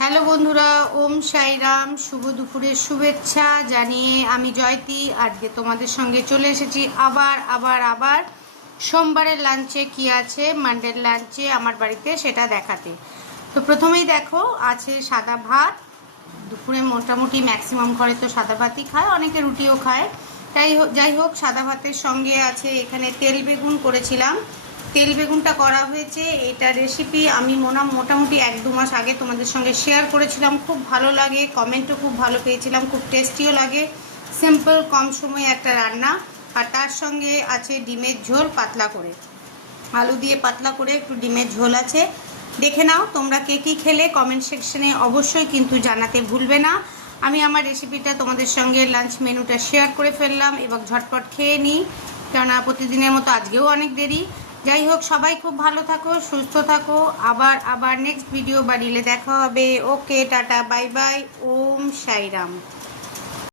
Hello বন্ধুরা, ওম সাইরাম। শুভ দুপুরের শুভেচ্ছা জানিয়ে আমি জয়তী আজকে তোমাদের সঙ্গে চলে এসেছি আবার সোমবারের লাঞ্চে কি আছে, মানডের লাঞ্চে আমার বাড়িতে সেটা দেখাতে। তো প্রথমেই দেখো আছে সাদা ভাত। দুপুরে মোটামুটি ম্যাক্সিমাম ঘরে তো সাদা ভাতই খায়, অনেকে রুটিও খায়। যাই হোক সাদা ভাতের সঙ্গে আছে এখানে তেল বেগুন করেছিলাম। তেল বেগুনটা করা হয়েছে, এটা রেসিপি আমি মোটামুটি 1-2 মাস আগে তোমাদের সঙ্গে শেয়ার করেছিলাম। খুব ভালো লাগে, কমেন্টও খুব ভালো পেয়েছিলাম, খুব টেস্টিও লাগে। সিম্পল কম সময়ে একটা রান্না। আর তার সঙ্গে আছে ডিমের ঝোল পাতলা করে, আলু দিয়ে পাতলা করে একটু ডিমের ঝোল আছে। দেখে নাও তোমরা কে কী খেলে, কমেন্ট সেকশনে অবশ্যই কিন্তু জানাতে ভুলবে না। আমি আমার রেসিপিটা তোমাদের সঙ্গে লাঞ্চ মেনুটা শেয়ার করে ফেললাম এবং ঝটপট খেয়ে নিই, কেননা প্রতিদিনের মতো আজকেও অনেক দেরি। যাই হোক সবাই খুব ভালো থাকো, সুস্থ থাকো। আবার নেক্সট ভিডিও বাড়িলে দেখা হবে। ওকে, টাটা, বাই বাই, ওম সাইরাম।